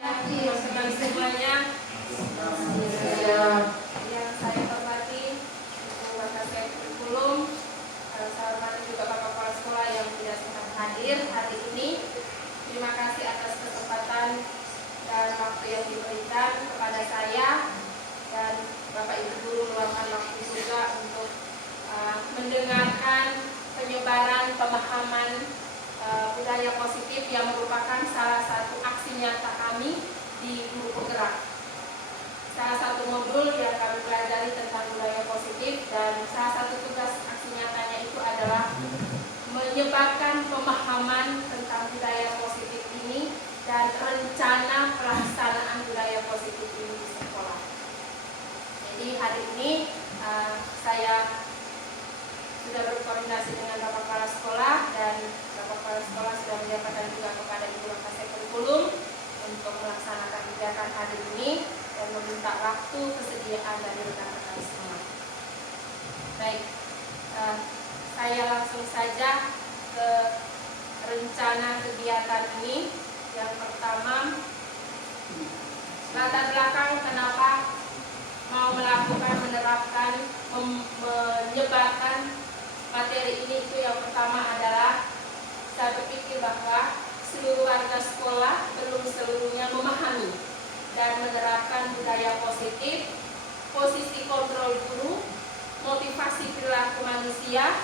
Teman-teman semuanya, yang saya hormati Ibu Wakasek Kurikulum, saya hormati juga Bapak Kepala Sekolah yang tidak sempat hadir hari ini. Terima kasih atas kesempatan dan waktu yang diberikan kepada saya dan Bapak Ibu Guru meluangkan waktu juga untuk mendengarkan penyebaran pemahaman budaya positif yang merupakan salah satu aksi nyata kami di Guru Penggerak. Salah satu modul yang kami pelajari tentang budaya positif dan salah satu tugas aksi nyatanya itu adalah menyebarkan pemahaman tentang budaya positif ini dan rencana pelaksanaan budaya positif ini di sekolah. Jadi hari ini saya sudah berkoordinasi dengan Bapak Kepala Sekolah dan Bapak Kepala Sekolah sudah menyampaikan juga kepada Ibu Wakasek Kurikulum untuk melaksanakan kegiatan hari ini dan meminta waktu kesediaan dari rekan-rekan semua. Baik, saya langsung saja ke rencana kegiatan ini. Yang pertama, latar belakang kenapa mau melakukan, menerapkan, menyebarkan materi ini itu yang pertama adalah saya berpikir bahwa seluruh warga sekolah belum seluruhnya memahami dan menerapkan budaya positif, posisi kontrol guru, motivasi perilaku manusia,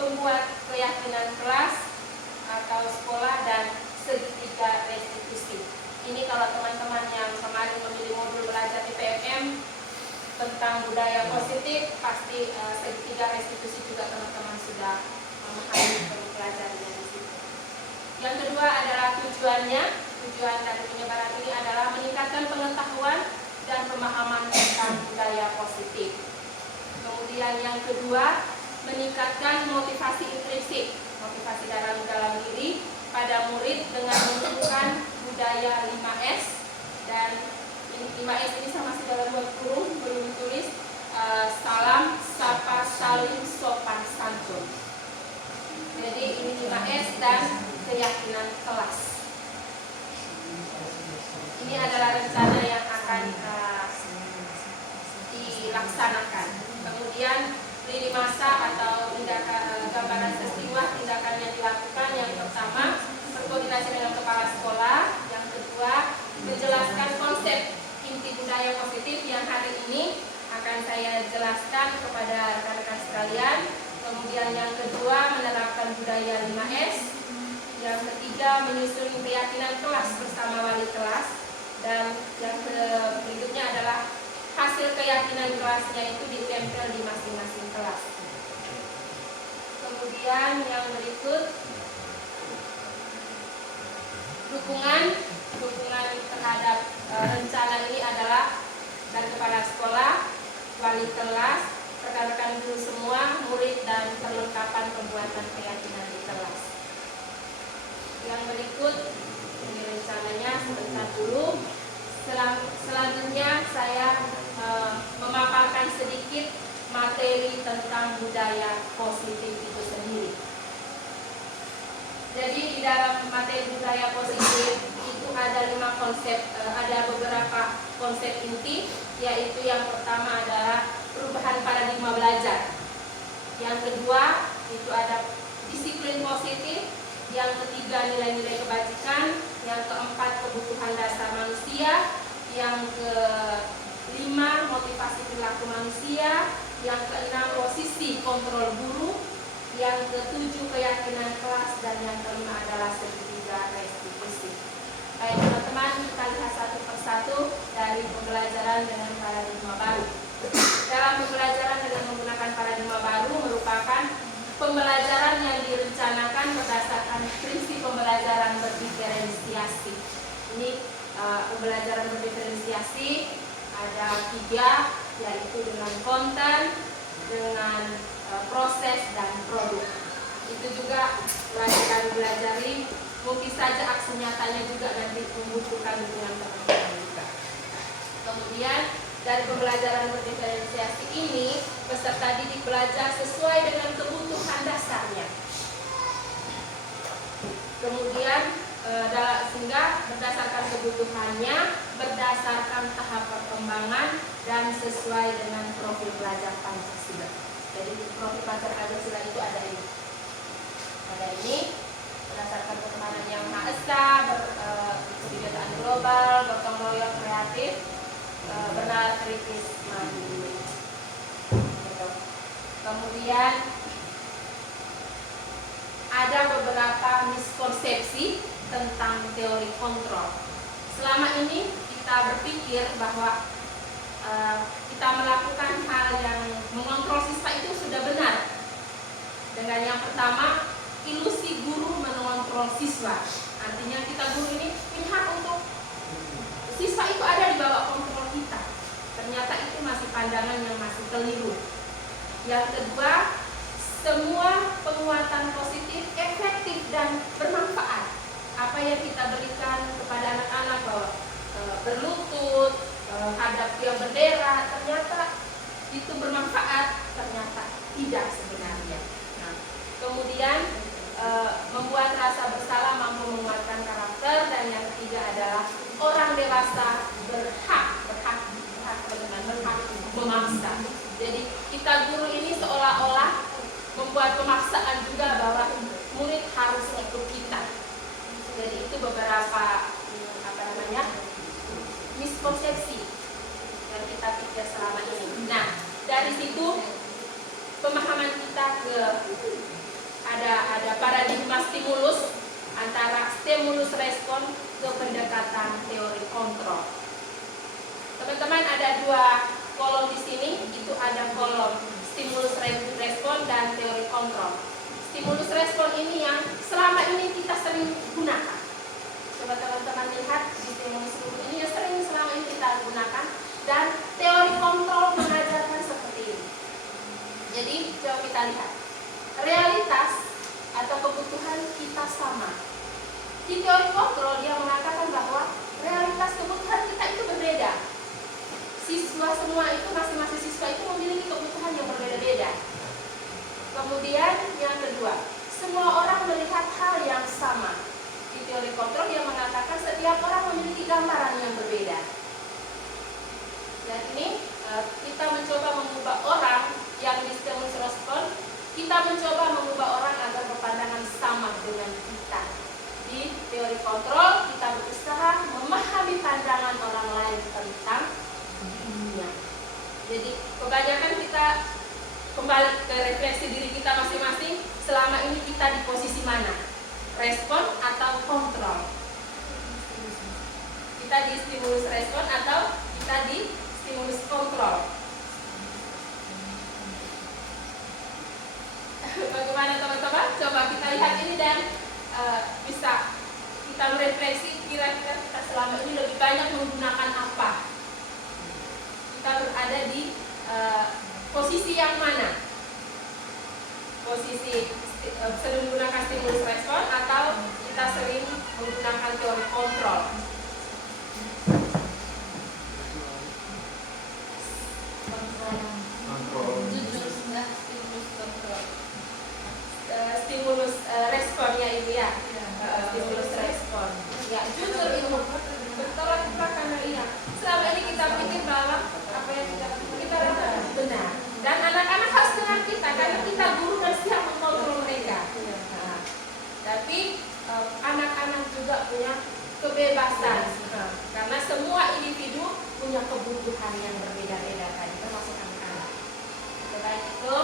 pembuat keyakinan kelas atau sekolah, dan segitiga restitusi. Ini kalau teman-teman yang kemarin memilih modul belajar di PMM tentang budaya positif, pasti segitiga restitusi juga teman-teman sudah memahami pelajarinya di situ. Yang kedua adalah tujuannya. Tujuan dari penyebaran ini adalah meningkatkan pengetahuan dan pemahaman tentang budaya positif. Kemudian yang kedua, meningkatkan motivasi intrinsik, motivasi dalam diri pada murid dengan menumbuhkan budaya 5S, dan 5S ini saya masih dalam buat kurung, belum tulis. Salam, sapa, salim, sopan, santun. Jadi ini 5S dan keyakinan kelas. Ini adalah rencana yang akan dilaksanakan. Kemudian lini masa atau gambaran peristiwa tindakan yang dilakukan. Yang pertama, berkoordinasi dengan kepala sekolah. Yang kedua, menjelaskan konsep inti budaya positif yang hari ini akan saya jelaskan kepada rekan-rekan sekalian. Kemudian yang kedua, menerapkan budaya 5S. Yang ketiga, menyusun keyakinan kelas bersama wali kelas. Dan yang berikutnya adalah hasil keyakinan kelasnya itu ditempel di masing-masing kelas. Kemudian yang berikut, dukungan terhadap rencana ini adalah dari kepala sekolah, wali kelas, rekan-rekan guru semua, murid, dan perlengkapan pembuatan keyakinan di kelas. Yang berikut, ini rencananya sebentar dulu. Selanjutnya saya memaparkan sedikit materi tentang budaya positif itu sendiri. Jadi di dalam materi budaya positif itu ada 5 konsep, ada beberapa konsep inti, yaitu yang pertama adalah perubahan paradigma belajar. Yang kedua itu ada disiplin positif. Yang ketiga, nilai-nilai kebajikan. Yang keempat, kebutuhan dasar manusia. Yang kelima, motivasi perilaku manusia. Yang keenam, posisi kontrol guru. Yang ketujuh, keyakinan kelas. Dan yang kelima adalah segitiga restitusi. Baik teman-teman, kita lihat satu persatu dari pembelajaran dengan paradigma baru. Dalam pembelajaran dengan menggunakan paradigma baru merupakan pembelajaran yang direncanakan berdasarkan prinsip pembelajaran berdiferensiasi. Ini pembelajaran berdiferensiasi ada 3, yaitu dengan konten, dengan proses, dan produk. Itu juga pelajaran belajari. Mungkin saja aksi nyatanya juga nanti membutuhkan dukungan teman-teman juga. Kemudian dari pembelajaran berdiferensiasi ini, peserta didik belajar sesuai dengan kebutuhan dasarnya. Kemudian sehingga berdasarkan kebutuhannya, berdasarkan tahap perkembangan, dan sesuai dengan profil pelajar Pancasila. Jadi profil pelajar Pancasila itu ada ini. Ada ini berdasarkan perkembangan yang Maha Esa, kebijakan global, gotong royong kreatif, benar kritis mandiri. Gitu. Kemudian ada beberapa miskonsepsi tentang teori kontrol. Selama ini kita berpikir bahwa kita melakukan hal yang mengontrol siswa itu sudah benar. Dengan yang pertama, ilusi guru mengontrol siswa. Artinya kita guru ini punya hak untuk siswa itu ada di bawah kontrol kita. Ternyata itu masih pandangan yang masih keliru. Yang kedua, semua penguatan positif efektif dan bermanfaat. Apa yang kita berikan kepada anak-anak bahwa berlutut, hadap tiang bendera, ternyata itu bermanfaat, ternyata tidak sebenarnya. Nah, kemudian membuat rasa bersalah mampu menguatkan karakter, dan yang ketiga adalah orang dewasa berhak memaksa. Jadi kita guru ini seolah-olah membuat pemaksaan juga bahwa murid harus ikut kita. Jadi itu beberapa miskonsepsi yang kita pikir selama ini. Nah, dari situ pemahaman kita ada paradigma stimulus antara stimulus respon ke pendekatan teori kontrol. Teman-teman, ada dua kolom di sini, itu ada kolom stimulus respon dan teori kontrol. Stimulus respon ini yang selama ini kita sering gunakan. Coba teman-teman lihat di stimulus ini yang sering selama ini kita gunakan, dan teori kontrol mengajarkan seperti ini. Jadi coba kita lihat realitas atau kebutuhan kita sama. Di teori kontrol dia mengatakan bahwa realitas kebutuhan kita itu berbeda. Siswa semua itu, masing-masing siswa itu memiliki kebutuhan yang berbeda-beda. Kemudian yang kedua, semua orang melihat hal yang sama. Di teori kontrol dia mengatakan setiap orang memiliki gambaran yang berbeda. Dan ini kita mencoba mengubah orang yang di stimulus respon, kita mencoba mengubah orang agar berpandangan sama dengan kita. Di teori kontrol kita berusaha memahami pandangan orang lain tentang dunia. Jadi kebanyakan kita kembali ke refleksi diri kita masing-masing, selama ini kita di posisi mana? Respon atau kontrol? Kita di stimulus respon atau kita di stimulus kontrol? Bagaimana teman-teman? Coba kita lihat ini dan bisa kita merefleksi kira-kira kita selama ini lebih banyak menggunakan apa? Kita berada di posisi yang mana? Posisi sering menggunakan stimulus respon atau kita sering menggunakan teori kontrol? Stimulus responnya itu ya, stimulus respon. Ya, jujur itu bertolak belakang karena selama ini kita pikir bahwa apa yang kita lakukan benar, dan anak-anak harus dengan kita karena kita guru dan siap mengontrol mereka. Nah, tapi anak-anak juga punya kebebasan, karena semua individu punya kebutuhan yang berbeda-beda tadi, termasuk anak-anak. Selain itu,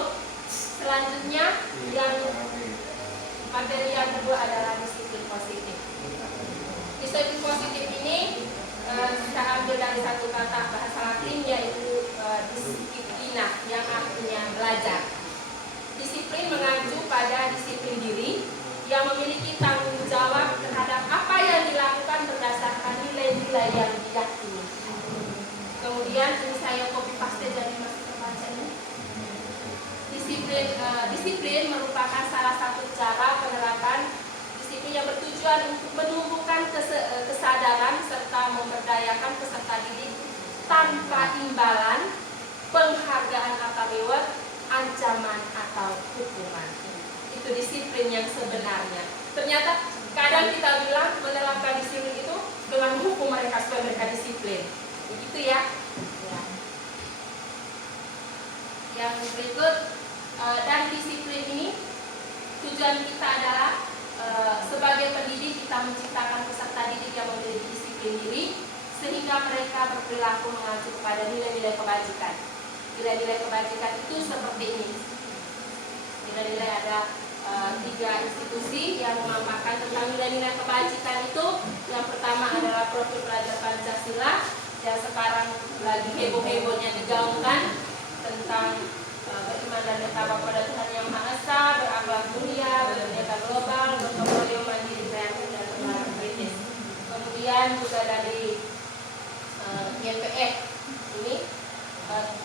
selanjutnya yang materi yang kedua adalah disiplin positif. Disiplin positif ini kita ambil dari satu kata bahasa Latin, yaitu disiplina, yang artinya belajar. Disiplin mengacu pada disiplin diri yang memiliki tanggung jawab terhadap apa yang dilakukan berdasarkan nilai-nilai yang diyakini. Kemudian ini saya copy paste dari masih terbaca ini. Disiplin merupakan salah satu cara penerapan disiplin yang bertujuan untuk menumbuhkan kesadaran serta memberdayakan peserta didik tanpa imbalan, penghargaan atau reward, ancaman atau hukuman. Itu disiplin yang sebenarnya. Ternyata Kadang kita bilang menerapkan disiplin itu dengan hukum mereka supaya mereka disiplin. Begitu ya. Yang berikut, dari disiplin ini tujuan kita adalah sebagai pendidik kita menciptakan peserta didik yang memiliki disiplin diri sehingga mereka berperilaku mengacu kepada nilai-nilai kebajikan. Nilai-nilai kebajikan itu seperti ini. Nilai-nilai ada 3 institusi yang memaparkan tentang nilai-nilai kebajikan itu. Yang pertama adalah profil pelajar Pancasila yang sekarang lagi heboh-hebohnya digaungkan tentang beriman dan bertakwa pada Tuhan Yang Maha Esa, berakhlak mulia, bernegara global, berkebudayaan mandiri, kreatif dan bermartabat kritis. Kemudian juga dari YPF ini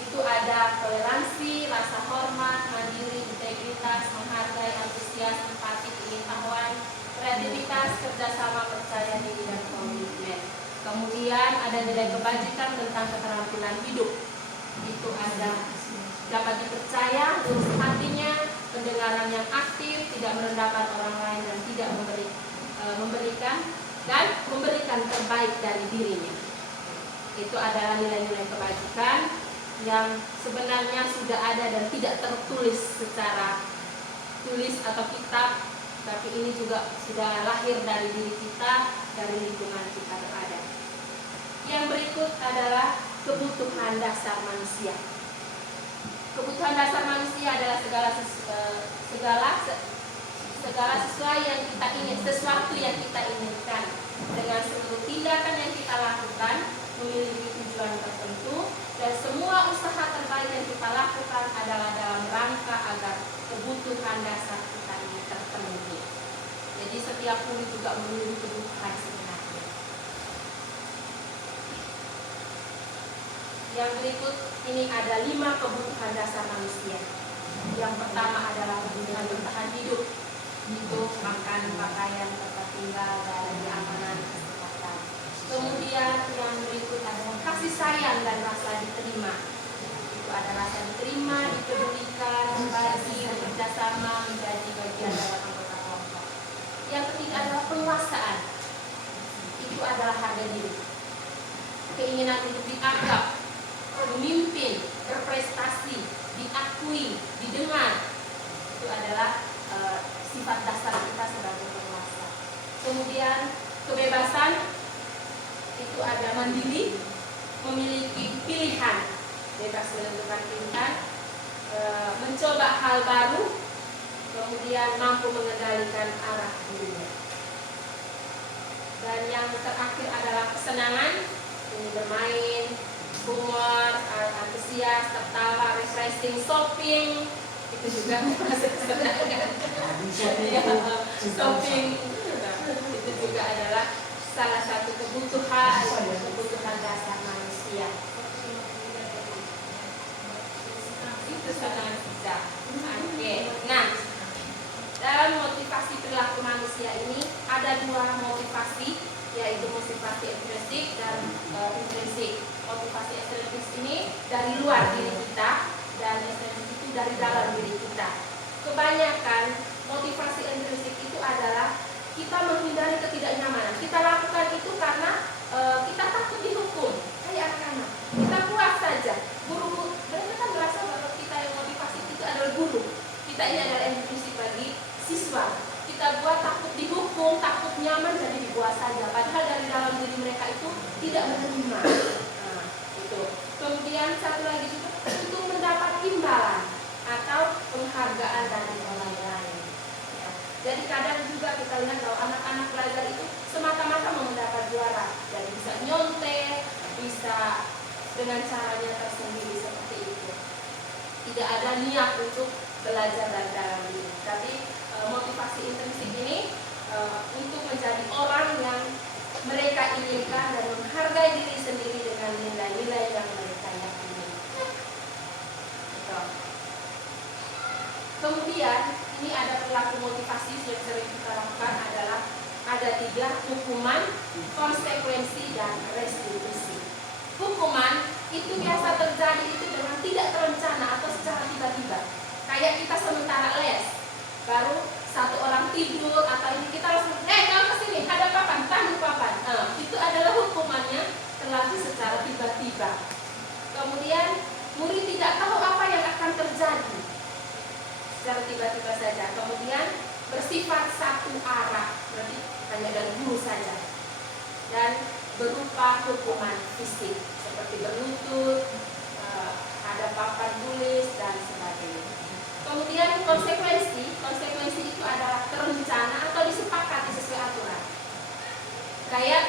itu ada toleransi, rasa hormat, mandiri, integritas, menghargai, antusias, empati, pengetahuan, kreativitas, kerjasama, percaya diri dan komitmen. Kemudian ada nilai kebajikan tentang keterampilan hidup. Itu ada dapat dipercaya, lurus hatinya, pendengaran yang aktif, tidak merendahkan orang lain dan tidak memberikan terbaik dari dirinya. Itu adalah nilai-nilai kebajikan yang sebenarnya sudah ada dan tidak tertulis secara tulis atau kitab, tapi ini juga sudah lahir dari diri kita, dari lingkungan kita berada. Yang berikut adalah kebutuhan dasar manusia. Kebutuhan dasar manusia adalah segala sesuatu yang kita ingin, sesuatu yang kita inginkan. Dengan seluruh tindakan yang kita lakukan memiliki tujuan tertentu, dan semua usaha terbaik yang kita lakukan adalah dalam rangka agar kebutuhan dasar kita ini terpenuhi. Jadi setiap puri juga memiliki kebutuhan sebenarnya. Yang berikut ini ada 5 kebutuhan dasar manusia. Yang pertama adalah kebutuhan bertahan hidup. Itu makan, pakaian, tempat tinggal, dan keamanan, kesehatan. Kemudian yang berikut adalah kasih sayang dan rasa diterima. Itu ada rasa diterima, dipedulikan, berbagi, bekerjasama, menjadi bagian dalam anggota kelompok. Yang ketiga adalah penguasaan. Itu adalah harga diri. Keinginan untuk dianggap, memimpin, berprestasi, diakui, didengar. Itu adalah sifat dasar kita sebagai penguasa. Kemudian kebebasan, itu ada mandiri, memiliki pilihan, bebas menentukan pilihan, mencoba hal baru, kemudian mampu mengendalikan arah dirinya. Dan yang terakhir adalah kesenangan, ini bermain, humor, antusias, tertawa, refreshing, shopping, itu juga masuk kesenangan. Shopping itu juga adalah salah satu kebutuhan dasar manusia. Itu sangat bijak. Oke. Nah, dalam motivasi perilaku manusia ini ada 2 motivasi, yaitu motivasi ekstrinsik dan intrinsik. Motivasi ekstrinsik ini dari luar diri kita dan ekstrinsik itu dari dalam diri kita. Kebanyakan motivasi intrinsik itu adalah kita menghindari ketidaknyamanan. Kita lakukan itu karena kita takut dihukum. Kayak anak-anak, kita puas saja. Guru, mereka kan merasa bahwa kita yang motivasi itu adalah guru. Kita ini adalah intrinsik bagi siswa. Kita buat takut dihukum, takut nyaman, jadi dibuat saja. Padahal dari dalam diri mereka itu tidak menerima. Nah, itu. Kemudian satu lagi juga untuk mendapat imbalan atau penghargaan dari orang lain. Ya. Jadi kadang juga kita lihat bahwa anak-anak belajar itu semata-mata mau mendapat juara. Jadi bisa nyontek, bisa dengan caranya tersendiri seperti itu. Tidak ada niat untuk belajar dari dalam diri. Tapi motivasi intrinsik ini untuk menjadi orang yang mereka inginkan dan menghargai diri sendiri dengan nilai-nilai yang mereka yakini. Kemudian ini ada perilaku motivasi yang sering kita lakukan adalah ada 3: hukuman, konsekuensi, dan restitusi. Hukuman itu biasa terjadi itu dengan tidak terencana atau secara tiba-tiba. Kayak kita sementara les, baru satu orang tidur atau ini kita langsung kamu kesini ada papan, tangguh papan. Itu adalah hukumannya terlalu secara tiba-tiba. Kemudian murid tidak tahu apa yang akan terjadi secara tiba-tiba saja. Kemudian bersifat satu arah, berarti hanya dari guru saja, dan berupa hukuman fisik seperti berlutut, ada papan tulis dan sebagainya. Kemudian konsekuensi itu adalah terencana atau disepakati sesuai aturan. Kayak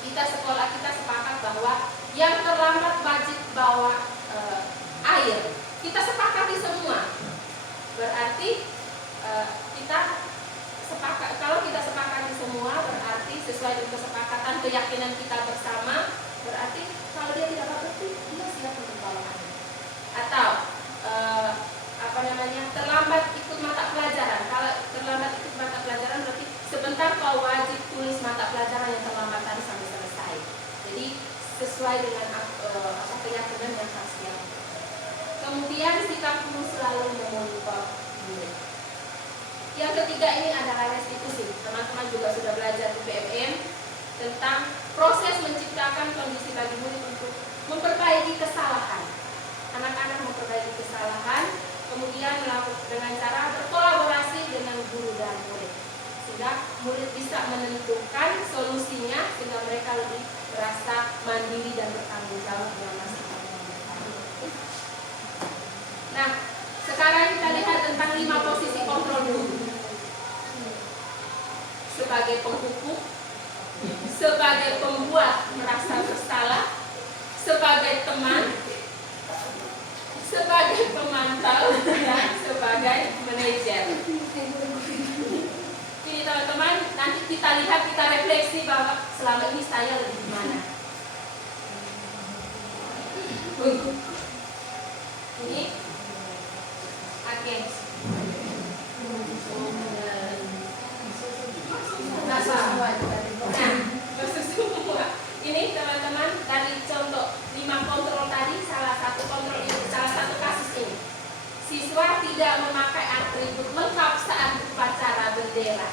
kita sekolah kita sepakat bahwa yang terlambat wajib bawa air. Kita sepakati semua. Berarti kita sepakat. Kalau kita sepakati semua, berarti sesuai dengan kesepakatan keyakinan kita bersama. Berarti kalau dia tidak mengerti, dia siap untuk bawa air. Atau terlambat ikut mata pelajaran. Kalau terlambat ikut mata pelajaran berarti sebentar kau wajib tulis mata pelajaran yang terlambat tadi sampai selesai. Jadi sesuai dengan keyakinan yang harus dia. Kemudian sikap guru selalu memonitor murid. Yang ketiga ini adalah restitusi. Teman-teman juga sudah belajar di PMM tentang proses menciptakan kondisi bagi murid untuk memperbaiki kesalahan. Anak-anak memperbaiki kesalahan, kemudian melakukan dengan cara berkolaborasi dengan guru dan murid, sehingga murid bisa menentukan solusinya sehingga mereka lebih merasa mandiri dan bertanggung jawab dengan masing-masing. Nah, sekarang kita lihat tentang 5 posisi kontrol guru. Sebagai penghukum, sebagai pembuat merasa bersalah, sebagai teman, sebagai pemantau, dan sebagai manajer. Jadi teman-teman, nanti kita lihat, kita refleksi bahwa selama ini saya lebih di mana. Ini oke. Nah, semua. Ini teman-teman dari contoh 5 kontrol tadi, salah satu kontrol ini, salah satu kasus ini. Siswa tidak memakai atribut lengkap saat upacara bendera.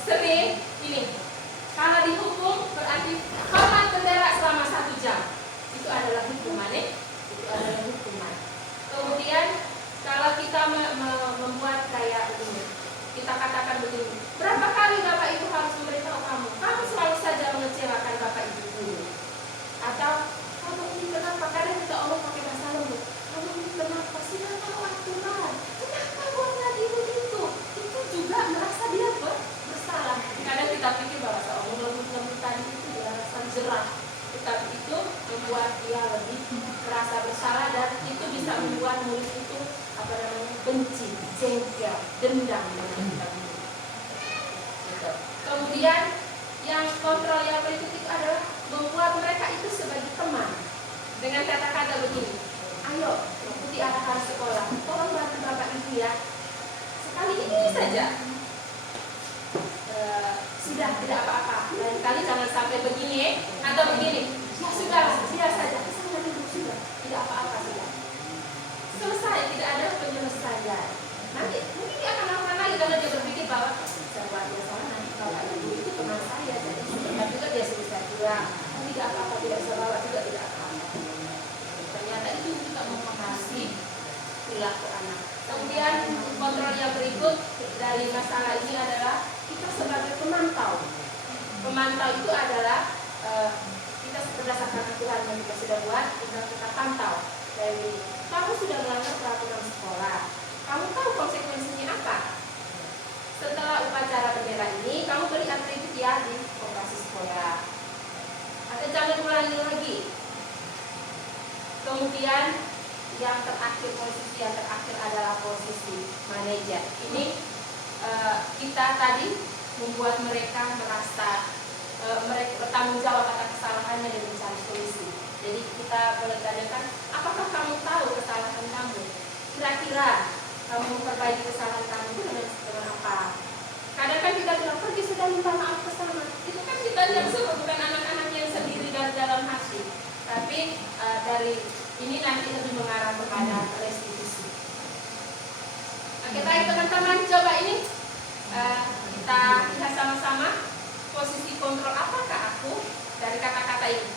Sering ini, kalau dihukum berarti hormat bendera selama 1 jam. Itu adalah hukuman, itu adalah hukuman. Kemudian kalau kita membuat kayak ini, kita katakan begini, berapa kali Bapak Ibu harus memberitahu kamu? Kamu selalu saja mengecewakan Bapak Ibu dulu. Atau kamu ini kenapa? Kadang kita Allah pakai bahasa lembut. Kamu ini kenapa? Sudah tahu aturan. Kenapa buatnya begitu? Itu juga merasa dia bersalah. Kadang kita pikir bahwa Allah lembut-lembut tadi itu dia rasa jerah. Tetapi itu membuat dia lebih merasa bersalah, dan itu bisa membuat murid itu benci, jengkel, dendam dengan kita. Kemudian yang kontrol yang berikut itu adalah membuat mereka itu sebagai teman dengan kata-kata begini, ayo ikuti arahan sekolah, tolong bantu Bapak Ibu ya, sekali ini saja, sudah tidak apa-apa, lain kali jangan sampai begini atau begini, ya sudah saja, kesana dulu sudah, tidak apa-apa sudah, selesai, tidak ada penyelesaian. Nanti mungkin dia akan lakukan lagi karena dia berpikir bahwa saya buat dia salah, nanti Bapak Ibu itu teman saya, jadi sebentar juga dia selesai juga, tidak apa-apa, tidak bisa bawa juga tidak apa-apa. Ternyata itu juga mempengaruhi perilaku anak. Kemudian kontrol yang berikut dari masalah ini adalah kita sebagai pemantau. Pemantau itu adalah kita berdasarkan aturan yang kita sudah buat, kita pantau. Dari kamu sudah melanggar peraturan sekolah, kamu tahu konsekuensinya apa? Setelah upacara bendera ini, kamu beri atribut ya di operasi sekolah. Atau jangan ulangi lagi. Kemudian yang terakhir, posisi yang terakhir adalah posisi manajer. Ini kita tadi membuat mereka merasa mereka bertanggung jawab atas kesalahannya dan mencari solusi. Jadi kita boleh tanyakan, apakah kamu tahu kesalahan kamu? Kira-kira kamu memperbaiki kesalahan kamu dengan apa? Kadang kan kita bilang, pergi sudah minta maaf ke sana. Itu kan kita yang suruh, bukan anak-anak yang sendiri dari dalam hati. Tapi dari ini nanti lebih mengarah kepada restitusi. Oke, baik teman-teman, coba ini kita lihat sama-sama posisi kontrol apakah aku dari kata-kata ini.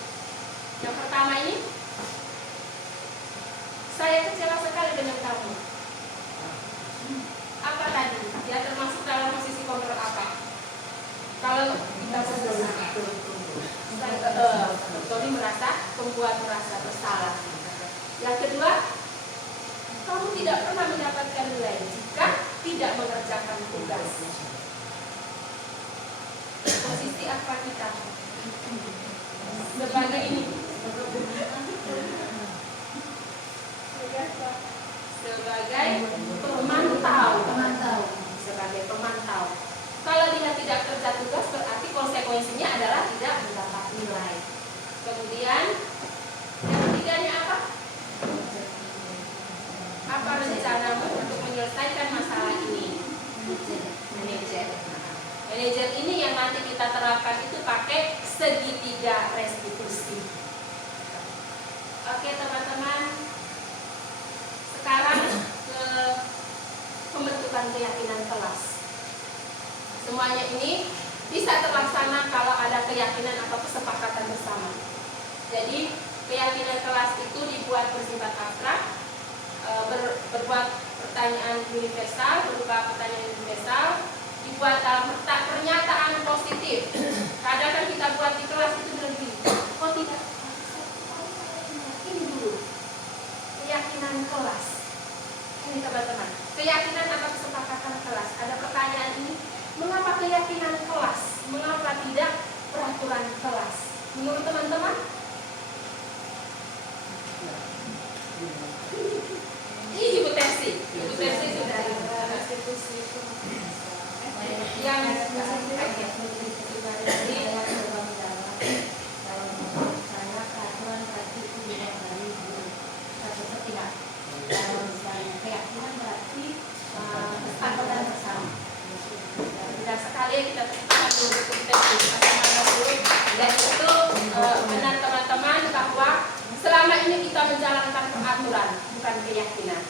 Yang pertama ini, saya kecewa sekali dengan kamu. Apa tadi? Ya termasuk dalam posisi kontrol apa? Kalau kita bersalah, Tony pembuat merasa bersalah. Yang kedua, kamu tidak pernah mendapatkan nilai jika tidak mengerjakan tugas. Posisi apa kita? Sebagai ini. Sebagai pemantau. Sebagai pemantau. Kalau dia tidak kerja tugas, berarti konsekuensinya adalah tidak mendapat nilai. Kemudian yang ketiganya apa? Apa rencanamu untuk menyelesaikan masalah ini? Manajer ini yang nanti kita terapkan itu pakai segitiga restitusi. Oke teman-teman, sekarang ke pembentukan keyakinan kelas. Semuanya ini bisa terlaksana kalau ada keyakinan atau kesepakatan bersama. Jadi keyakinan kelas itu dibuat bersifat abstrak, berbuat pertanyaan universal, berupa pertanyaan universal, dibuat dalam pernyataan positif. Kadang kan kita buat di kelas itu berlebih. Oh tidak, ini dulu keyakinan kelas. Ini teman-teman, keyakinan atau kesepakatan kelas. Ada pertanyaan ini, mengapa keyakinan kelas? Mengapa tidak peraturan kelas? Menurut teman-teman? Ibu Tersi sudah restitusi yang keyakinan berarti kesepakatan bersama. Tidak sekali kita temukan dulu dan itu benar teman-teman bahwa selama ini kita menjalankan peraturan bukan keyakinan.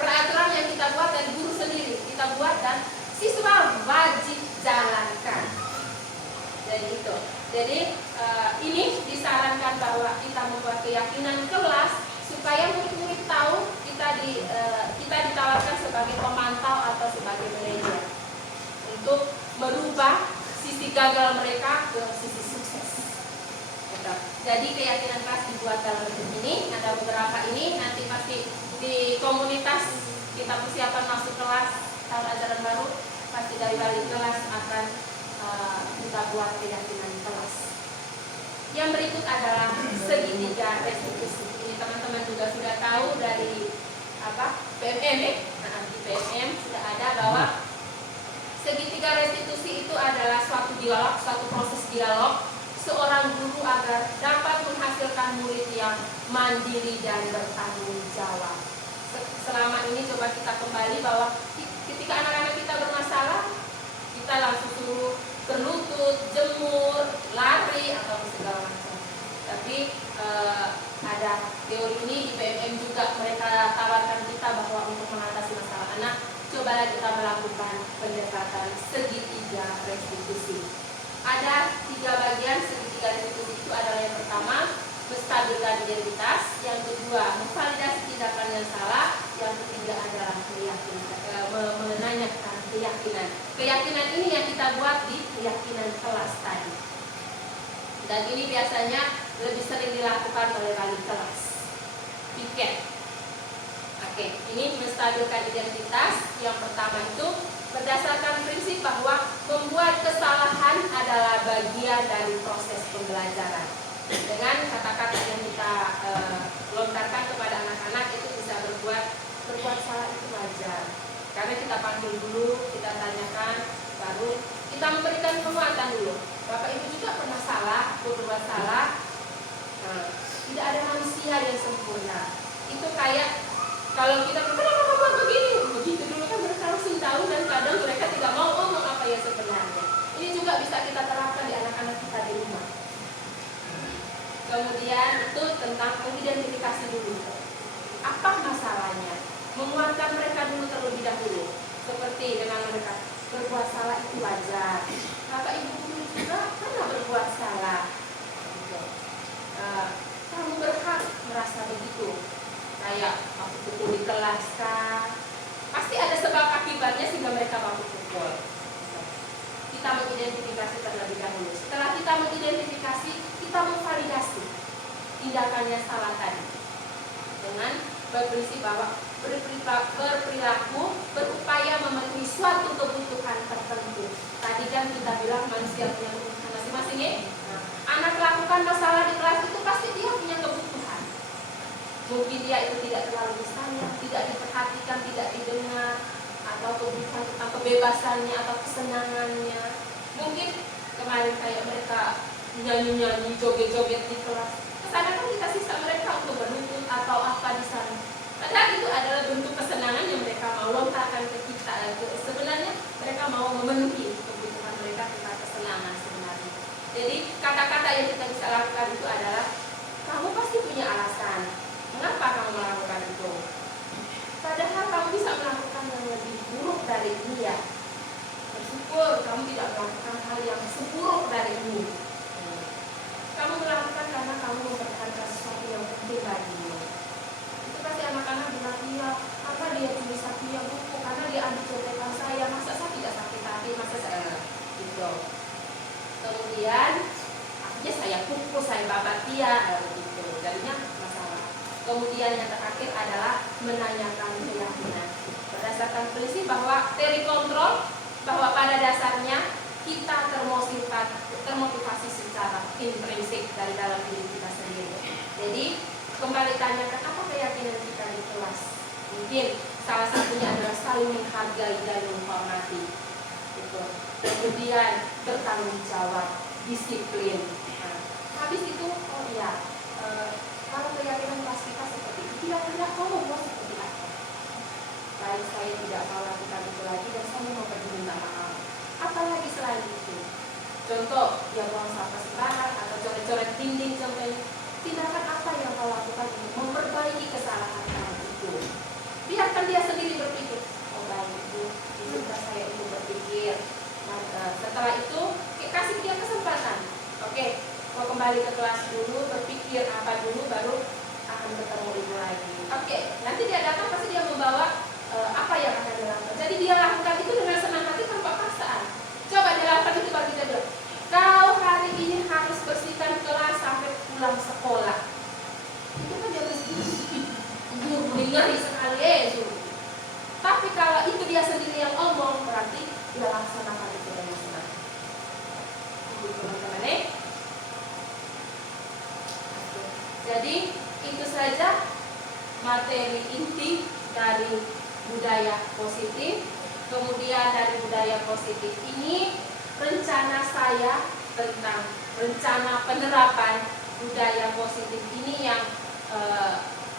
Peraturan yang kita buat dari guru sendiri kita buat dan siswa wajib jalankan. Jadi itu. Jadi ini disarankan bahwa kita membuat keyakinan kelas supaya murid-murid tahu kita ditawarkan sebagai pemantau atau sebagai manajer untuk merubah sisi gagal mereka ke sisi sukses. Jadi keyakinan kelas dibuat dalam bentuk ini. Ada beberapa ini nanti pasti di komunitas kita persiapan masuk kelas tahun ajaran baru, pasti dari balik kelas akan kita buat keyakinan kelas. Yang berikut adalah segitiga restitusi. Ini teman-teman juga sudah tahu dari PMM ya. Nah, di PMM sudah ada bahwa segitiga restitusi itu adalah suatu dialog, suatu proses dialog seorang guru agar dapat menghasilkan murid yang mandiri dan bertanggung jawab. Selama ini coba kita kembali bahwa ketika anak-anak kita bermasalah, kita langsung suruh berlutut, jemur, lari atau segala macam. Tapi ada teori ini di PMM juga mereka tawarkan kita bahwa untuk mengatasi masalah anak, cobalah kita melakukan pendekatan segitiga restitusi. Ada 3 bagian segitiga restitusi itu adalah yang pertama, menstabilkan identitas, yang kedua, memvalidasi tindakan yang salah, yang ketiga adalah menanyakan keyakinan. Keyakinan ini yang kita buat di keyakinan kelas tadi. Dan ini biasanya lebih sering dilakukan oleh wali kelas. Piket. Oke, ini menstabilkan identitas. Yang pertama itu berdasarkan prinsip bahwa membuat kesalahan adalah bagian dari proses pembelajaran. Dengan kata-kata yang kita lontarkan kepada anak-anak itu bisa berbuat salah itu wajar. Karena kita panggil dulu, kita tanyakan, baru kita memberikan penguatan dulu. Bapak Ibu juga pernah salah, berbuat salah. Nah, tidak ada manusia yang sempurna. Itu kayak kalau kita kenapa buat begini, begitu dulu kan mereka langsung tahu dan kadang mereka tidak mau ngomong apa yang sebenarnya. Ini juga bisa kita terapkan di anak-anak kita di rumah. Kemudian itu tentang mengidentifikasi dulu apa masalahnya, menguatkan mereka dulu terlebih terlebih dahulu. Seperti dengan mereka berbuat salah itu wajar. Bapak Ibu guru juga pernah berbuat salah. Kamu berhak merasa begitu. Kayak waktu pukul di kelas kah? Pasti ada sebab akibatnya sehingga mereka mampu pukul. Kita mengidentifikasi terlebih dahulu. Setelah kita mengidentifikasi, kita memvalidasi tindakannya salah tadi dengan berprinsip bahwa berperilaku berupaya memenuhi suatu kebutuhan tertentu. Tadi kan kita bilang manusia punya kebutuhan masing-masing ya. Anak lakukan masalah di kelas itu pasti dia punya kebutuhan. Mungkin dia itu tidak terlalu disayang, tidak diperhatikan, tidak didengar, atau kebutuhan tentang kebebasannya atau kesenangannya. Mungkin kemarin kayak mereka nyanyi-nyanyi, joget-joget di kelas. Kesana kan kita sisa mereka untuk berlutut atau apa di sana. Padahal itu adalah bentuk kesenangan yang mereka mau lontarkan ke kita. Sebenarnya mereka mau memenuhi kebutuhan mereka tentang kesenangan sebenarnya. Jadi kata-kata yang kita bisa lakukan itu adalah, kamu pasti punya alasan mengapa kamu melakukan itu. Padahal kamu bisa melakukan yang lebih buruk dari ini ya. Bersyukur kamu tidak melakukan hal yang seburuk dari ini. Kamu melakukan karena kamu mempertahankan sesuatu yang penting bagimu. Itu pasti anak-anak bilang, iya, karena dia curi sapinya buku, karena dia ambil contekan saya, masa saya tidak sakit hati, masa saya gitu. Kemudian akhirnya saya pukul, saya babat dia, gitu. Jadinya masalah. Kemudian yang terakhir adalah menanyakan keyakinan berdasarkan prinsip bahwa teori kontrol, bahwa pada dasarnya kita termotivasi secara intrinsik dari dalam diri kita sendiri. Jadi kembali tanyakan apa keyakinan kita di kelas. Mungkin salah satunya adalah saling menghargai dan menghormati. Gitu. Kemudian bertanggung jawab, disiplin. Nah, habis itu, oh iya, kalau keyakinan kelas kita seperti itu, kira-kira kamu mau seperti apa? Baik, saya tidak mau lakukan itu lagi dan saya mau pergi minta maaf. Apalagi selain itu, contoh yang buang sampah sembarangan atau coret-coret dinding contohnya, tindakan apa yang kau lakukan untuk memperbaiki kesalahan kamu itu? Biarkan dia sendiri berpikir, oh baik itu izinkan saya untuk berpikir. Setelah itu kasih dia kesempatan. Oke, kau kembali ke kelas dulu, berpikir apa dulu, baru akan ketemu ibu lagi. Oke, nanti dia datang pasti dia membawa apa yang akan dilakukan. Jadi dia lakukan itu dengan senang hati tanpa paksaan. Coba dia lakukan itu baru kita bilang, kau hari ini harus bersihkan kelas sampai pulang sekolah. Itu kan dia guru ngeri sekali itu. Tapi kalau itu dia sendiri yang ngomong, berarti dia laksanakan itu dengan senang. Teman-teman Jadi itu saja materi inti dari budaya positif. Kemudian dari budaya positif ini rencana saya tentang rencana penerapan budaya positif ini yang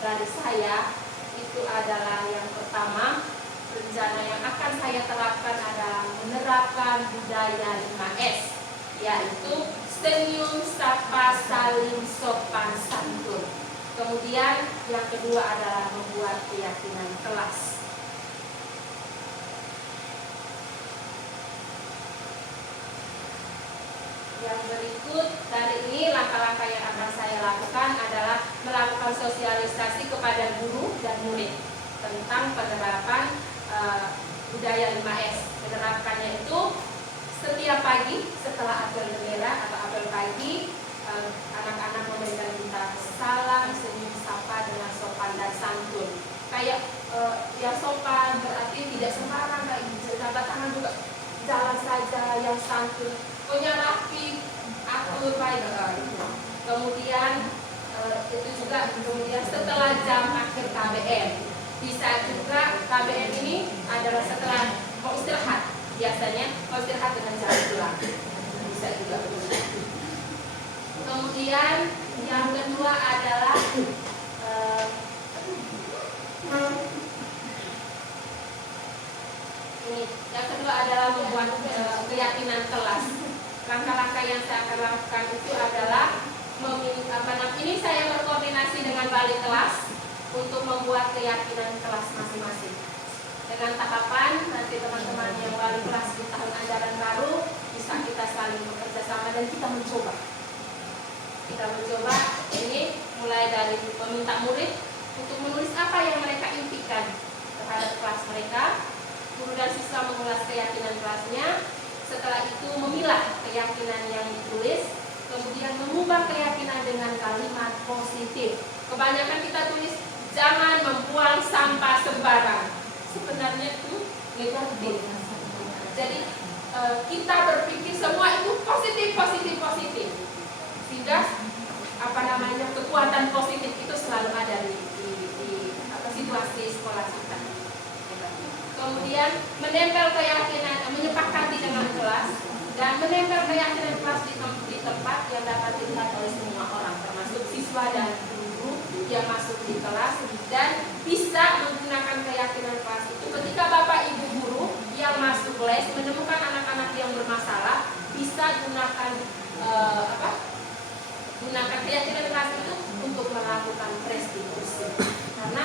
dari saya itu adalah yang pertama, rencana yang akan saya terapkan adalah menerapkan budaya 5S, yaitu senyum, sapa, salim, sopan, santun. Kemudian yang kedua adalah membuat keyakinan kelas. Yang berikut dari ini langkah-langkah yang akan saya lakukan adalah melakukan sosialisasi kepada guru dan murid tentang penerapan budaya 5S. Menerapkannya itu setiap pagi setelah apel bendera atau apel pagi, anak-anak memberikan kita salam, senyum, sapa dengan sopan dan santun. Kayak yang sopan berarti tidak sembarang, kayak jabat tangan juga jalan saja, yang santun punya rapi, atur baik. Kemudian itu juga kemudian setelah jam akhir KBM, bisa juga KBM ini adalah setelah mau istirahat, biasanya mau istirahat dengan jam pulang, bisa juga. Kemudian yang kedua adalah yang kedua adalah membuat keyakinan kelas. Langkah-langkah yang saya akan lakukan itu adalah ini saya berkoordinasi dengan balik kelas untuk membuat keyakinan kelas masing-masing. Dengan tahapan nanti teman-teman yang baru kelas di tahun ajaran baru bisa kita saling bekerja sama dan kita mencoba. Kita mencoba ini mulai dari meminta murid untuk menulis apa yang mereka impikan terhadap kelas mereka. Guru dan siswa mengulas keyakinan kelasnya. Setelah itu memilah keyakinan yang ditulis, kemudian mengubah keyakinan dengan kalimat positif. Kebanyakan kita tulis jangan membuang sampah sembarang. Sebenarnya itu negatif. Jadi kita berpikir semua itu positif. Sehingga kekuatan positif itu selalu ada di situasi sekolah kita. Kemudian menempel keyakinan, menyepakati dengan kelas dan menempel keyakinan kelas di tempat yang dapat dilihat oleh semua orang, termasuk siswa dan guru yang masuk di kelas, dan bisa menggunakan keyakinan kelas itu ketika Bapak Ibu guru yang masuk les menemukan anak-anak yang bermasalah, bisa gunakan keyakinan kelas itu untuk melakukan restitusi, karena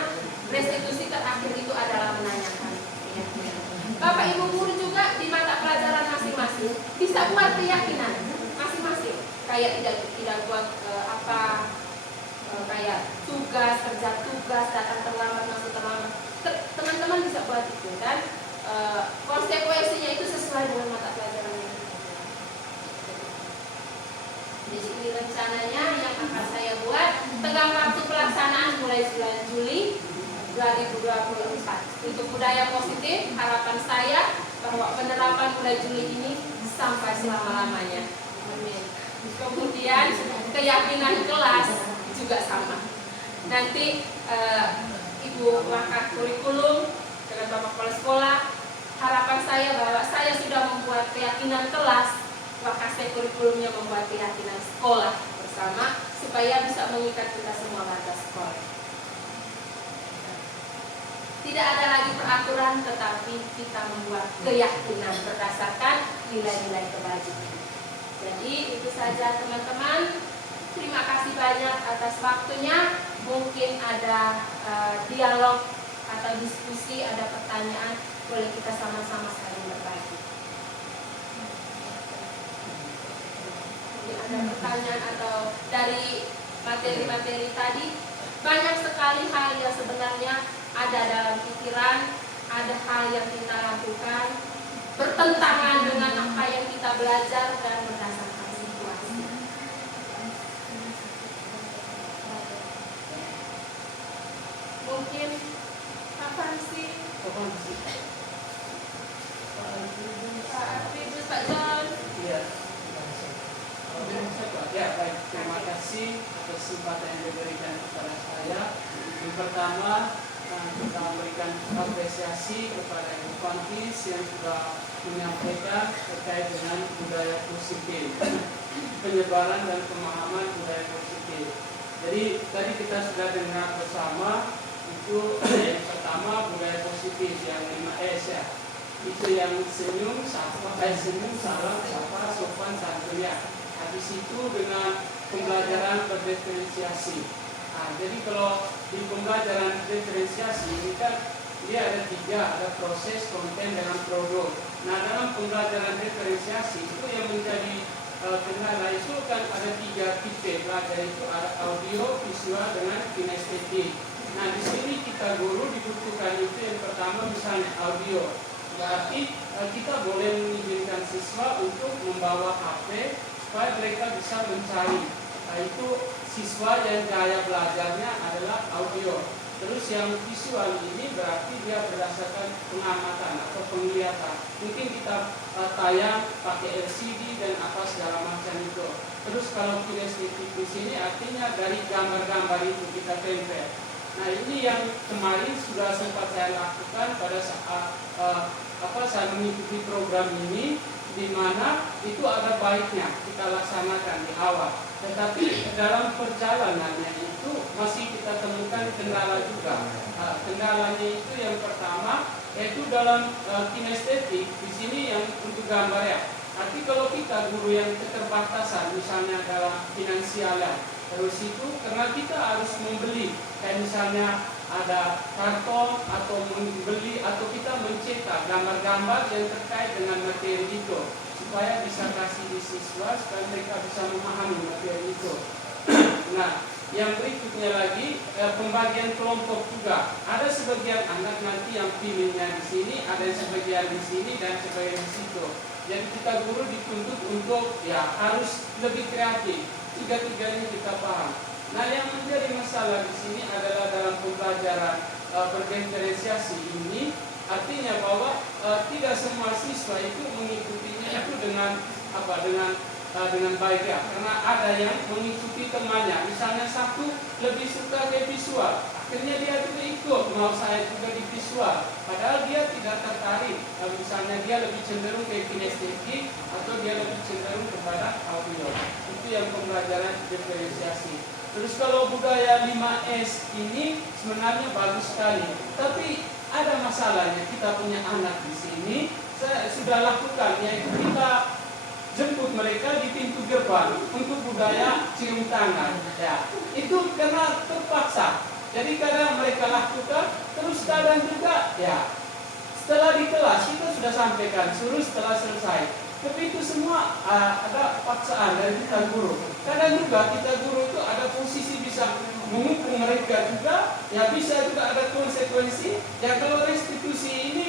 restitusi terakhir itu adalah menanyakan keyakinan. Bapak Ibu guru juga di mata pelajaran masing-masing bisa buat keyakinan masing-masing, kayak tidak buat kayak kerja tugas, datang terlambat, masuk terlambat. Teman-teman bisa buat itu, dan konsekuensinya itu sesuai dengan mata pelajarannya. Jadi ini rencananya yang akan saya buat. Tenggang waktu pelaksanaan mulai bulan Juli 2024. Untuk budaya positif, harapan saya bahwa penerapan mulai Juli ini sampai selama-lamanya. Amin. Kemudian keyakinan kelas juga sama. Nanti Ibu langkah kurikulum dengan Bapak Kepala Sekolah. Harapan saya bahwa saya sudah membuat keyakinan kelas, Wakasek kurikulumnya membuat keyakinan sekolah bersama supaya bisa mengikat kita semua warga sekolah. Tidak ada lagi peraturan, tetapi kita membuat keyakinan berdasarkan nilai-nilai kebajikan. Jadi itu saja teman-teman. Terima kasih banyak atas waktunya. Mungkin ada dialog atau diskusi, ada pertanyaan, boleh kita sama-sama saling berbagi. Ada pertanyaan atau dari materi-materi tadi, banyak sekali hal yang sebenarnya ada dalam pikiran, ada hal yang kita lakukan bertentangan dengan apa yang kita belajar dan berdasarkan situasi. Mungkin kapan sih? Pak John. Iya. Ya, baik. Terima kasih atas kesempatan yang diberikan kepada saya. Yang pertama, kita memberikan apresiasi kepada Ibu Fantis yang sudah menyampaikan terkait dengan budaya positif, penyebaran dan pemahaman budaya positif. Jadi tadi kita sudah dengar bersama itu yang pertama budaya positif yang 5S ya. Itu yang senyum, salam, sapa, sopan, santun ya. Habis itu dengan pembelajaran berdiferensiasi. Nah, jadi kalau di pembelajaran diferensiasi ini kan dia ada 3, ada proses, konten, dengan produk. Nah, dalam pembelajaran diferensiasi itu yang menjadi kendala itu kan ada 3 tipe belajar, itu ada audio, visual, dengan kinestetik. Nah, di sini kita guru dibutuhkan itu yang pertama misalnya audio. Berarti kita boleh mengizinkan siswa untuk membawa HP supaya mereka bisa mencari. Nah, itu siswa yang gaya belajarnya adalah audio. Terus yang visual ini berarti dia berdasarkan pengamatan atau penglihatan. Mungkin kita tayang pakai LCD dan apa segala macam itu. Terus kalau kinestetik di sini artinya dari gambar-gambar itu kita tempel. Nah, ini yang kemarin sudah sempat saya lakukan pada saat saya mengikuti program ini, di mana itu ada baiknya kita laksanakan di awal. Tetapi dalam perjalanannya itu masih kita temukan kendala juga. Kendalanya itu yang pertama yaitu dalam kinestetik di sini yang untuk gambar ya. Tapi kalau kita guru yang keterbatasan misalnya dalam finansial ya, terus itu karena kita harus membeli kayak misalnya ada karton atau membeli atau kita mencetak gambar-gambar yang terkait dengan materi itu supaya bisa kasih di siswa supaya mereka bisa memahami materi itu. Nah, yang berikutnya lagi pembagian kelompok juga. Ada sebagian anak nanti yang pilihnya di sini, ada yang sebagian di sini dan sebagian di situ. Jadi kita guru dituntut untuk harus lebih kreatif. Tiga-tiganya kita paham. Nah, yang menjadi masalah di sini adalah dalam pembelajaran berdiferensiasi ini, artinya bahwa tidak semua siswa itu mengikutinya itu dengan baik ya, karena ada yang mengikuti temannya. Misalnya satu lebih suka ke visual, akhirnya dia juga ikut, mau saya juga di visual, padahal dia tidak tertarik. Misalnya dia lebih cenderung ke kinestetik atau dia lebih cenderung kepada audio. Itu yang pembelajaran diferensiasi. Terus kalau budaya 5S ini sebenarnya bagus sekali, tapi ada masalahnya. Kita punya anak di sini, saya sudah lakukan, yaitu kita jemput mereka di pintu gerbang untuk budaya cium tangan. Ya, itu karena terpaksa. Jadi kadang mereka lakukan, terus kadang juga setelah di kelas kita sudah sampaikan, suruh setelah selesai. Tapi itu semua ada paksaan dari kita guru. Kadang juga kita guru itu ada posisi bisa menghukum mereka juga, bisa juga ada konsekuensi. Kalau restitusi ini,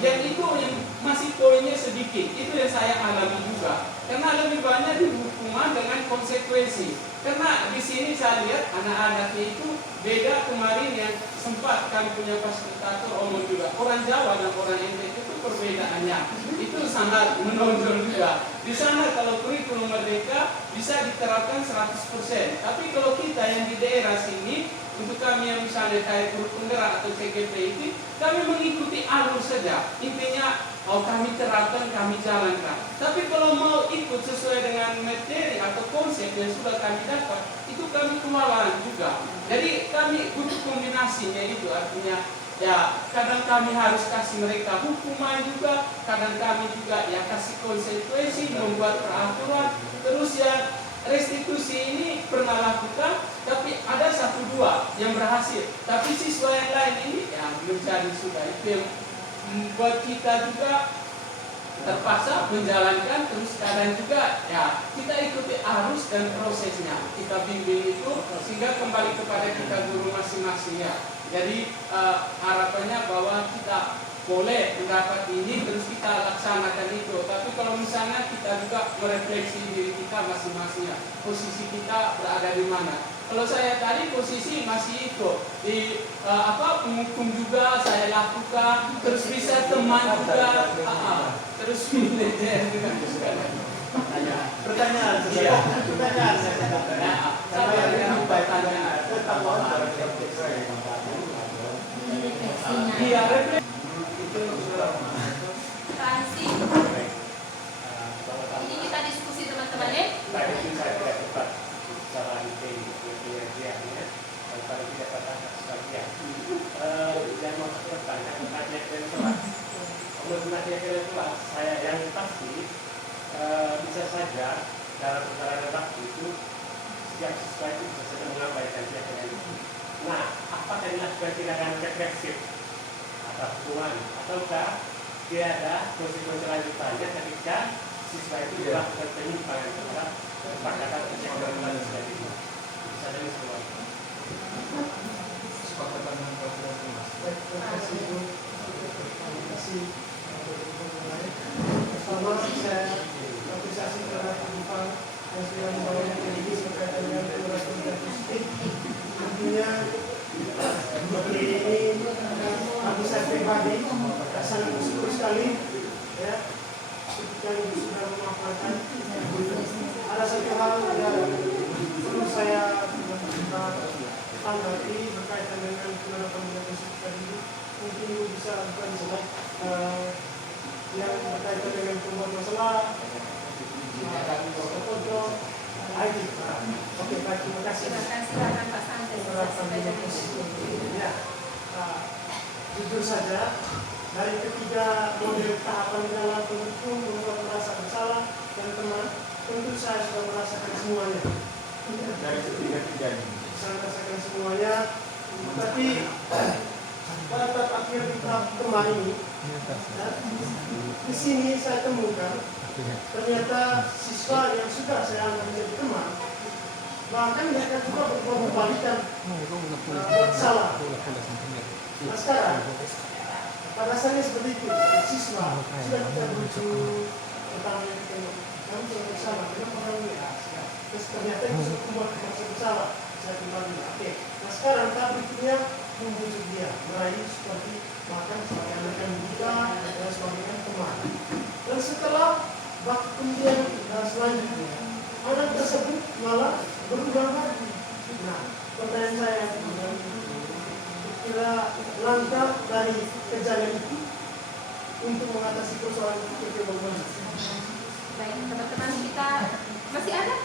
yang itu yang masih poinnya sedikit, itu yang saya alami juga. Karena lebih banyak dihukuman dengan konsekuensi. Karena di sini saya lihat anak-anaknya itu beda kemarin yang sempat kami punya fasilitator omong juga. Orang Jawa dan orang NTT itu perbedaannya. Itu sangat menonjol juga. Di sana kalau kurikulum merdeka bisa diterapkan 100%. Tapi kalau kita yang di daerah sini, untuk kami yang misalnya kayak guru penggerak atau CGP itu, kami mengikuti alur saja. Intinya, kami terapkan, kami jalankan. Tapi kalau mau ikut sesuai dengan materi atau konsep yang sudah kami dapat, itu kami kewalahan juga. Jadi kami butuh kombinasinya itu, artinya kadang kami harus kasih mereka hukuman juga, kadang kami juga kasih konsekuensi, membuat peraturan. Terus restitusi ini pernah lakukan, tapi ada 1-2 yang berhasil. Tapi siswa yang lain ini belum jadi sudah. Itu yang membuat kita juga terpaksa menjalankan. Terus kadang juga kita ikuti arus dan prosesnya. Kita bimbing itu sehingga kembali kepada kita guru masing-masing ya. Jadi harapannya bahwa kita boleh mendapat ini terus kita laksanakan itu. Tapi kalau misalnya kita juga merefleksi diri kita masing-masing, posisi kita berada di mana. Kalau saya tadi posisi masih itu di penghukum juga saya lakukan, terus bisa teman juga, terus manajer juga. Pertanyaan iya, refleksi. Transi. Ini kita diskusi teman-teman ya. Tadi itu saya tidak tepat cara pengertiannya, kalau tidak katakan sekalian. Yang mau saya tanya mengenai kelas. Mengenai kelas, saya yang pasti bisa saja dalam perjalanan waktu itu setiap siswa itu bisa saja mengabaikan keyakinan itu. Nah, apakah dilakukan tindakan represif atas hubungan ataukah dia ada konsekuensi lanjutannya ketika siswa itu melakukan penyimpangan terhadap kesepakatan keyakinan dan sebagainya. Bisa dari semua. Kesepakatan dengan peraturan kelas. Terima kasih. Pertama, saya apresiasi terhadap Ivan yang sudah membawakan ini berkaitan dengan peraturan statistik. Artinya materi ini bagi saya pribadi sangat bersyukur sekali ya ketika ibu sudah memaparkan. Ada satu hal yang perlu saya tanggapi berkaitan dengan penerapan statistik tadi. Mungkin ibu bisa bukan jelas yang berkaitan dengan pembuat masalah foto ID. Oke, baik, terima kasih. Silakan Pak Santai. Ya, jujur saja dari ketiga model tahapan dalam penghukum membuat merasa bersalah dan teman, tentu saya sudah merasakan semuanya. Dari ketiga-tiganya. Saya merasakan semuanya Tapi pada tahap akhir tahap kemarin ini, di sini saya temukan ternyata siswa yang sudah saya anggap menjadi teman, bahkan mereka juga berbalikan salah. Nah sekarang pada dasarnya seperti itu, siswa sudah kita lucu tentang yang kita kamu sudah bersama, kenapa kamu ya? Terus ternyata itu membuat merasa bersalah. Saya kembali, oke. Nah sekarang tahap berikutnya membujuk dia, meraih seperti makan sebagai anak yang buka dan sebagai teman. Dan setelah bak kemudian selanjutnya, anak tersebut malah berubah lagi. Nah, pertanyaan saya kira langkah dari kejadian itu untuk mengatasi persoalan itu bagaimana? Baik, teman-teman kita masih ada?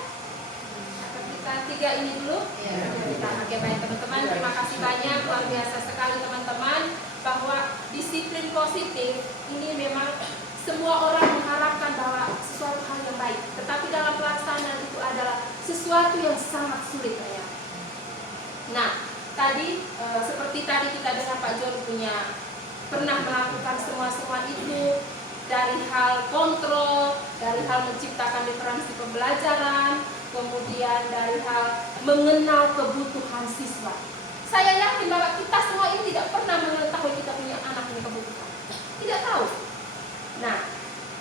Atau kita 3 ini dulu? Oke, baik teman-teman, terima kasih banyak, luar biasa sekali teman-teman, bahwa disiplin positif ini memang semua orang mengharapkan bahwa sesuatu hal yang baik, tetapi dalam pelaksanaan itu adalah sesuatu yang sangat sulit ternyata. Nah, tadi seperti tadi kita dengar Pak John pernah melakukan semua itu, dari hal kontrol, dari hal menciptakan literasi pembelajaran, kemudian dari hal mengenal kebutuhan siswa. Saya yakin bahwa kita semua ini tidak pernah mengetahui kita punya anak punya kebutuhan, tidak tahu. Nah,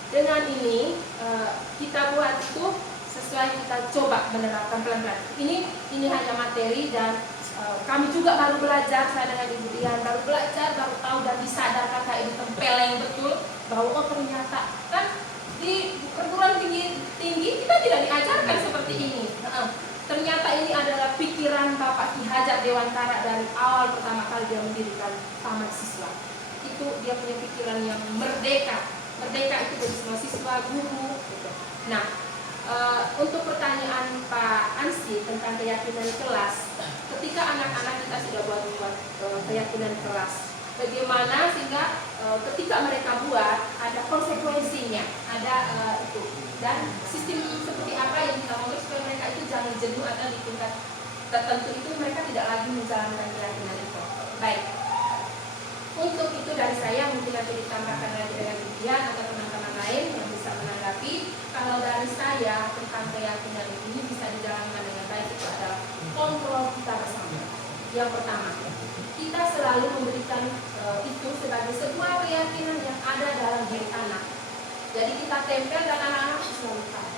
dengan ini kita buat itu sesuai, kita coba menerapkan pelan-pelan. Ini hanya materi dan kami juga baru belajar, saya dengan Ibu Dian baru belajar, baru tahu dan disadarkan kayak ditempeleng betul bahwa oh ternyata kan di perguruan tinggi kita tidak diajarkan seperti ini. Ternyata ini adalah pikiran Bapak Ki Hajar Dewantara dari awal pertama kali dia mendirikan taman siswa. Itu dia punya pikiran yang merdeka itu dari semua siswa, guru. Gitu. Nah, untuk pertanyaan Pak Ansi tentang keyakinan kelas, ketika anak-anak kita sudah buat keyakinan kelas, bagaimana sehingga ketika mereka buat ada konsekuensinya, ada itu, dan sistem seperti apa yang kita mau supaya mereka itu jangan jenuh atau di tingkat tertentu itu mereka tidak lagi menjalankan keyakinan itu. Baik, untuk itu dari saya mungkin nanti ditambahkan lagi dengan Dian atau teman-teman lain yang bisa menanggapi. Kalau dari saya tentang keyakinan ini bisa dijalankan dengan baik itu adalah kontrol kita bersama. Yang pertama, kita selalu memberikan itu sebagai sebuah keyakinan yang ada dalam diri anak. Jadi kita tempel dan anak-anak selalu tahu.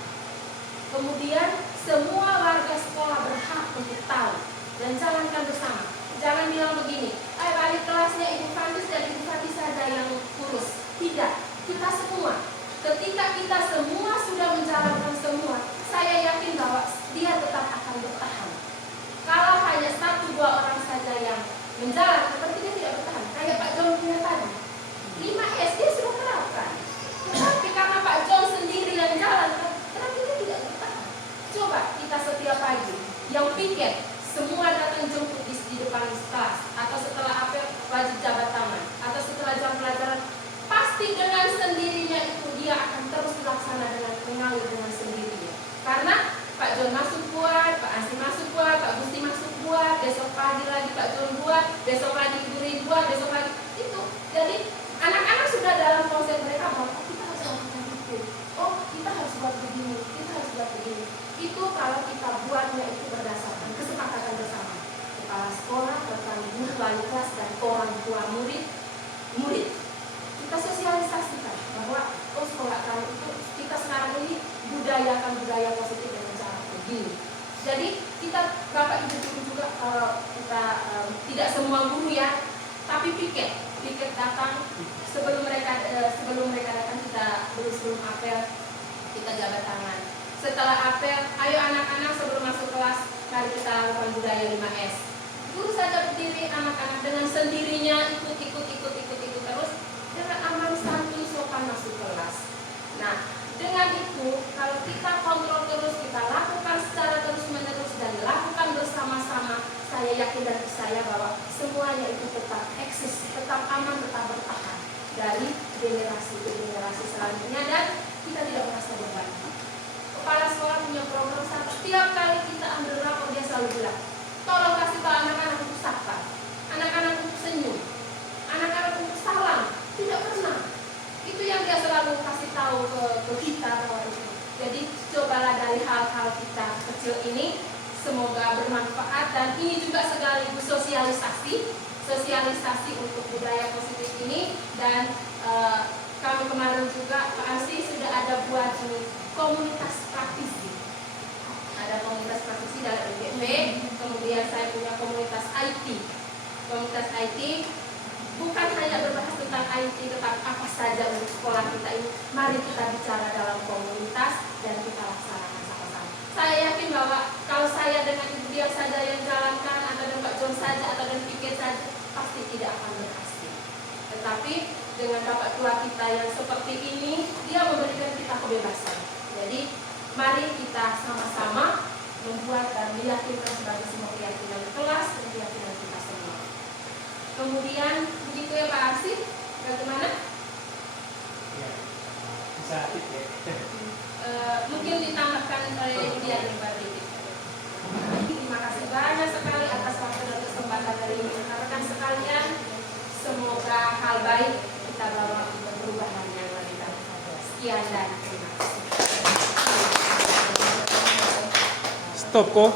Kemudian semua warga sekolah berhak untuk tahu dan jalankan bersama. Jangan bilang begini, ayo balik kelasnya Ibu Fantis dan Ibu Fantis saja yang urus. Tidak, kita semua. Ketika kita semua sudah menjalankan semua, saya yakin bahwa dia tetap akan bertahan. Kalau hanya 1-2 orang saja yang menjalankan, seperti dia tidak bertahan. Kayak Pak John punya tadi, 5S dia sudah terapkan. Tetapi karena Pak John sendiri yang jalankan, kenapa dia tidak bertahan? Coba kita setiap pagi yang piket, semua datang jemput di depan kelas, atau setelah apel wajib jabat tangan, atau setelah jam pelajaran, pasti dengan sendirinya itu dia akan terus dilaksana dengan mengalir dengan sendirinya. Karena Pak John masuk buat, Pak Ansi masuk buat, Pak Gusti masuk buat, besok pagi lagi Pak John buat, besok lagi Ibu Rin buat, besok lagi itu. Jadi anak-anak sudah dalam konsep mereka bahwa kita harus melakukan itu. Oh kita harus buat begini, kita harus buat begini. Itu kalau kita buatnya itu berdasarkan kesepakatan bersama. Kepala sekolah, rekan guru, wali kelas, dan orang tua murid. Kita sosialisasikan bahwa oh sekolah kami itu kita sekarang ini budayakan budaya positif dengan cara begini. Jadi kita Bapak Ibu guru juga kita tidak semua guru ya, tapi piket datang sebelum mereka datang kita sebelum apel kita jabat tangan. Setelah apel, ayo anak-anak sebelum masuk kelas mari kita lakukan budaya 5S. Guru saja berdiri, anak-anak dengan sendirinya ikut terus dengan aman santun sopan masuk kelas. Nah, dengan itu kalau kita kontrol terus, kita lakukan secara terus-menerus dan dilakukan bersama-sama, saya yakin dan percaya bahwa semuanya itu tetap eksis, tetap aman, tetap bertahan dari generasi ke generasi selanjutnya dan kita tidak merasa beban. Kepala sekolah punya program setiap kali kita ambil rapor dia selalu bilang, tolong kasih tahu anak-anak untuk sabar. anak-anak untuk senyum, anak-anak untuk salam, tidak pernah. Itu yang dia selalu kasih tahu ke kita bahwa itu. Jadi cobalah dari hal-hal kita kecil ini, semoga bermanfaat, dan ini juga sekaligus sosialisasi untuk budaya positif ini. Dan kami kemarin juga Pak Ansi sudah ada buat komunitas praktisi. Ada komunitas praktisi dalam IPP, kemudian saya punya komunitas IT. Komunitas IT bukan hanya berbahas tentang IT, tetapi apa saja untuk sekolah kita ini. Mari kita bicara dalam komunitas dan kita laksanakan sama-sama. Saya yakin bahwa kalau saya dengan Ibu Dian saja yang jalankan, atau dengan Pak John saja, atau dengan Pikir saja, pasti tidak akan berhasil. Tetapi dengan Bapak tua kita yang seperti ini, dia memberikan kita kebebasan. Jadi mari kita sama-sama membuat dan meyakinkan sebagai semua keyakinan kelas dan keyakinan kita semua. Kemudian begitu ya Pak Arsy, bagaimana? Ya, bisa ya. Mungkin ditambahkan oleh Ibu Dian dan Pak Didi. Terima kasih banyak sekali atas waktu dan kesempatan dari rekan-rekan sekalian. Semoga hal baik kita bawa ke perubahan yang lebih baik. Sekian dan terima kasih. Stop kok.